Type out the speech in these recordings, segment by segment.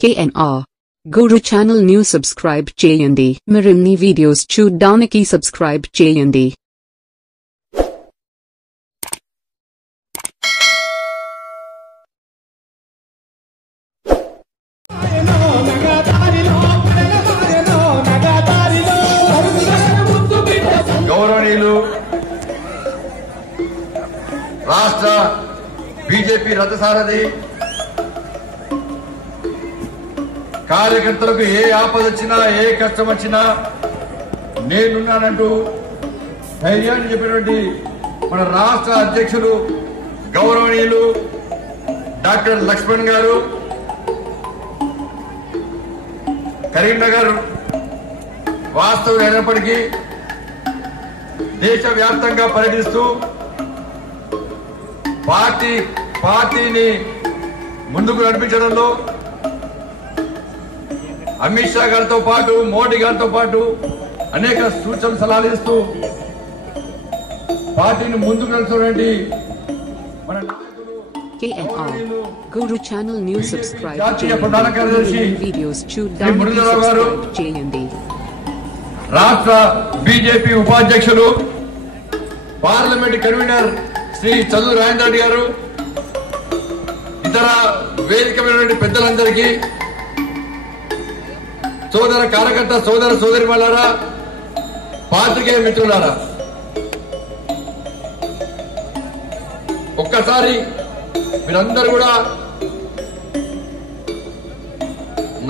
KNR Guru channel new subscribe చేయండి. మరిన్ని videos చూడ్డానికి సబ్స్క్రైబ్ చేయండి. గౌరవనీయులు రాష్ట్ర బీజేపీ రథసారథి కార్యకర్తలకు ఏ ఆపద వచ్చినా ఏ కష్టం వచ్చినా నేనున్నానంటూ ధైర్యాన్ని చెప్పినటువంటి మన రాష్ట్ర అధ్యక్షులు గౌరవనీయులు డాక్టర్ లక్ష్మణ్ గారు కరీంనగర్ వాస్తవం అయినప్పటికీ దేశవ్యాప్తంగా పర్యటిస్తూ పార్టీని ముందుకు నడిపించడంలో అమిత్ షా గారితో పాటు మోడీ గారితో పాటు అనేక సూచనలు సలహాలు ఇస్తూ పార్టీని ముందుకు నడుస్తున్నటువంటి మన KNR Guru channel new subscribe జాతీయ ప్రధాన కార్యదర్శి వీడియోస్ శ్రీ చూడ్డానికి మురళీధరరావు గారు, సబ్స్క్రైబ్ చేయండి. రాష్ట్ర బీజేపీ ఉపాధ్యక్షులు పార్లమెంట్ కన్వీనర్ శ్రీ చదువు రాజేంద్ర రెడ్డి గారు, ఇతర వేదికమైనటువంటి పెద్దలందరికీ, సోదర కార్యకర్త సోదర సోదరిమణులారా, పాత్రికేయ మిత్రులారా, ఒక్కసారి మీరందరూ కూడా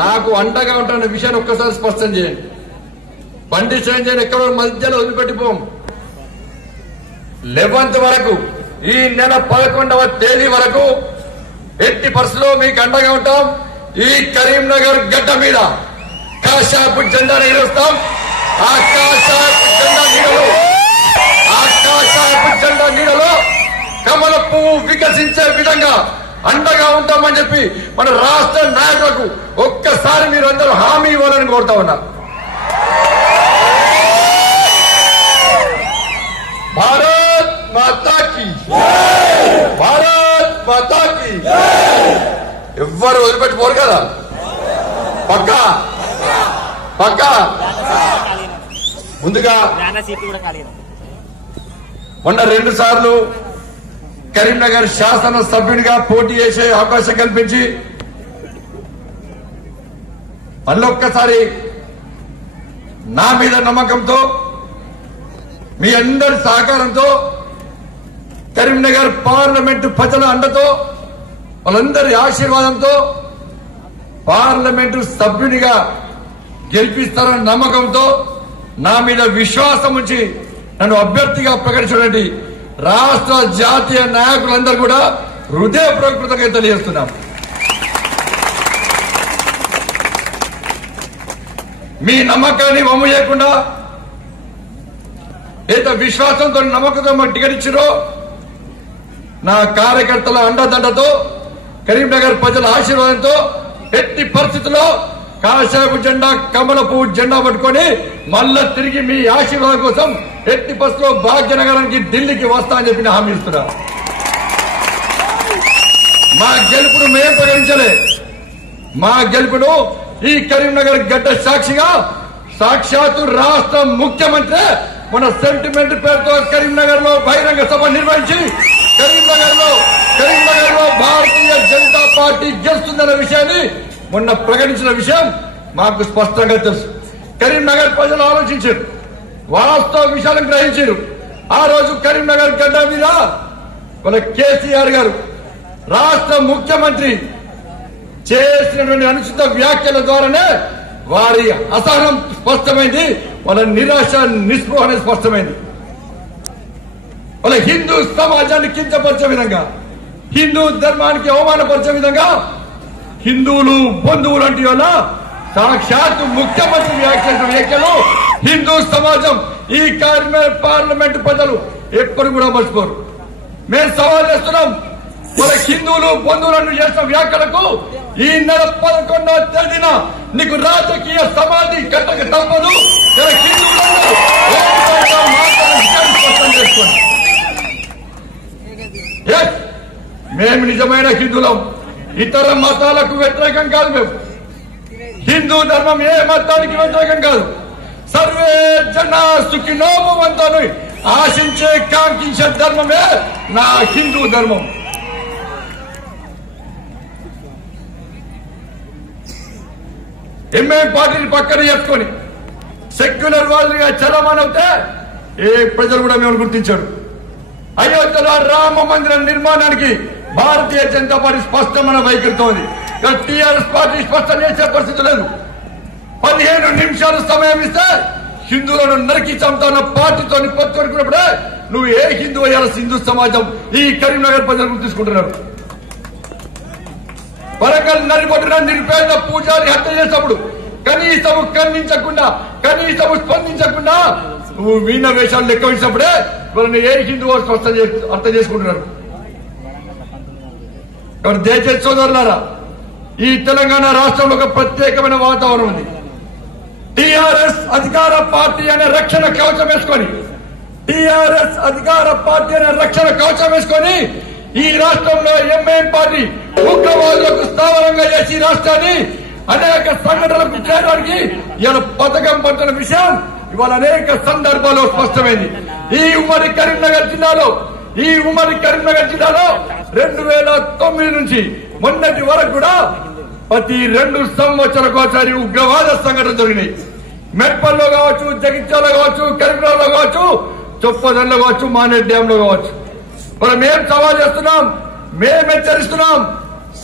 నాకు అండగా ఉంటున్న విషయాన్ని ఒక్కసారి స్పష్టం చేయండి. బండి సంజయ్ ఎక్కడో మధ్యలో వదిలిపెట్టిపోం. 11th వరకు, ఈ నెల 11వ తేదీ వరకు ఎట్టి పరిస్థితుల్లో మీకు అండగా ఉంటాం. ఈ కరీంనగర్ గడ్డ మీద కాషాయపు జెండా ఎగరేస్తాం. ఆ కాషాయపు జెండా నీడలో కమల పువ్వు వికసించే విధంగా అండగా ఉంటామని చెప్పి మన రాష్ట్ర నాయకులకు ఒక్కసారి మీరు అందరూ హామీ ఇవ్వాలని కోరుతా ఉన్నా. భారత్ మాతాకి, భారత్ మాతాకి. ఎవ్వరు వదిలిపెట్టిపోరు కదా, పక్కా పక్కా. ముందుగా మొన్న 2 సార్లు కరీంనగర్ శాసన సభ్యునిగా పోటీ చేసే అవకాశం కల్పించి మళ్ళొక్కసారి నా మీద నమ్మకంతో, మీ అందరి సహకారంతో, కరీంనగర్ పార్లమెంటు ప్రజల అండతో, వాళ్ళందరి ఆశీర్వాదంతో పార్లమెంటు సభ్యునిగా గెలిపిస్తారన్న నమ్మకంతో, నా మీద విశ్వాసం ఉంచి నన్ను అభ్యర్థిగా ప్రకటించినటువంటి రాష్ట్ర జాతీయ నాయకులందరూ కూడా హృదయపూర్వక కృతజ్ఞతలు తెలియజేస్తున్నాం. మీ నమ్మకాన్ని వమ్ము చేయకుండా, ఏదో విశ్వాసంతో నమ్మకంతో మాకు టికెట్ ఇచ్చిరో, నా కార్యకర్తల అండదండతో, కరీంనగర్ ప్రజల ఆశీర్వాదంతో ఎట్టి పరిస్థితుల్లో కాషాయపు జెండా కమల పువ్వు జెండా పట్టుకొని మళ్ళా తిరిగి మీ ఆశీర్వాదం కోసం ఎట్టి పరిస్థితుల్లో భాగ్యనగరానికి ఢిల్లీకి వస్తా అని చెప్పి హామీ ఇస్తున్నా. మా గెలుపును మేం ప్రకటించలే, మా గెలుపును ఈ కరీంనగర్ గడ్డ సాక్షిగా సాక్షాత్తు రాష్ట్ర ముఖ్యమంత్రి మన సెంటిమెంట్ పేరుతో కరీంనగర్ లో బహిరంగ సభ నిర్వహించి కరీంనగర్ లో భారతీయ జనతా పార్టీ గెలుస్తుందన్న విషయాన్ని మొన్న ప్రకటించిన విషయం మాకు స్పష్టంగా తెలుసు. కరీంనగర్ ప్రజలు ఆలోచించారు, వాస్తవ విషయాలను గ్రహించారు. ఆ రోజు కరీంనగర్ గడ్డ మీద మన కేసీఆర్ గారు రాష్ట్ర ముఖ్యమంత్రి చేసినటువంటి అనుచిత వ్యాఖ్యల ద్వారానే వారి అసహనం స్పష్టమైంది, వాళ్ళ నిరాశ నిస్పృహ స్పష్టమైంది. వాళ్ళ హిందూ సమాజాన్ని కించపరిచే విధంగా, హిందూ ధర్మానికి అవమానపరిచే విధంగా, హిందువులు బంధువులు అంటే వల్ల సాక్షాత్తు ముఖ్యమంత్రి వ్యాఖ్యలు హిందూ సమాజం, ఈ పార్లమెంట్ ప్రజలు ఎప్పుడు కూడా మర్చిపోరు. మేము సవాల్ చేస్తున్నాం, మన హిందువులు బంధువులను చేసిన వ్యాఖ్యలకు ఈ నెల 11వ తేదీన నీకు రాజకీయ సమాధి కట్టక తప్పదు. మేము నిజమైన హిందువులం, ఇతర మతాలకు వ్యతిరేకం కాదు. మేము హిందూ ధర్మం ఏ మతానికి వ్యతిరేకం కాదు. సర్వే జన సుఖినో భవంతు ఆశించే కాంక్షించే ధర్మమే నా హిందూ ధర్మం. ఎంఐఎం పార్టీని పక్కన చేసుకొని సెక్యులర్ వాళ్ళుగా చలమానవుతే ఏ ప్రజలు కూడా మేము గుర్తించారు. అయోధ్యలో రామ మందిరం నిర్మాణానికి భారతీయ జనతా పార్టీ స్పష్టమైన వైఖరితో ఉంది. టీఆర్ఎస్ పార్టీ స్పష్టం చేసే పరిస్థితి లేదు. 15 నిమిషాలు సమయం ఇస్తే హిందువులను నరికి చంపుతున్న పార్టీతో పొత్తుకున్నప్పుడే నువ్వు ఏ హిందూ అయ్యాల హిందూ సమాజం ఈ కరీంనగర్ ప్రజలు గుర్తించుకుంటున్నారు. వరంగల్ నరిపొట్టిన నిరుపేద పూజారి హత్య చేసినప్పుడు కనీసం ఖండించకుండా కనీసం స్పందించకుండా నువ్వు వీణ వేషాలు లెక్క వేసినప్పుడే వాళ్ళని ఏ హిందూ అర్థం చేసుకుంటున్నారు. దయచేసి సోదరులారా, ఈ తెలంగాణ రాష్ట్రంలో ఒక ప్రత్యేకమైన వాతావరణం ఉంది. టీఆర్ఎస్ అధికార పార్టీ అనే రక్షణ కవచం వేసుకొని టీఆర్ఎస్ అధికార పార్టీ అనే రక్షణ కవచం వేసుకొని ఈ రాష్ట్రంలో ఎంఐఎం పార్టీ ఉగ్రవాదులకు స్థావరంగా చేసి రాష్ట్రాన్ని అనేక సంఘటనలకు చేయడానికి ఇవాళ పథకం పట్టిన విషయం ఇవాళ అనేక సందర్భాల్లో స్పష్టమైంది. ఈ ఉమ్మడి కరీంనగర్ జిల్లాలో 2009 నుంచి మొన్నటి వరకు కూడా ప్రతి 2 సంవత్సరాలకు ఒకసారి ఉగ్రవాద సంఘటన జరిగినాయి. మెట్పల్లో కావచ్చు, జగిత్యాలలో కావచ్చు, కరీంనగర్లో కావచ్చు, చొప్పదంలో కావచ్చు, మానేట్ డ్యామ్ లో కావచ్చు. మరి మేము సవాల్ చేస్తున్నాం, మేము హెచ్చరిస్తున్నాం.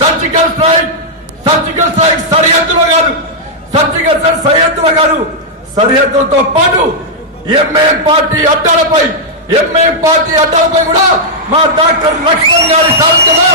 సర్జికల్ స్ట్రైక్ సరిహద్దులో కాదు, సర్జికల్ స్ట్రైక్ సరిహద్దులో కాదు, సరిహద్దులతో పాటు ఎంఐఎం పార్టీ అడ్డాలపై కూడా మా డాక్టర్ లక్ష్మణ్ గారి సారథ్యంలో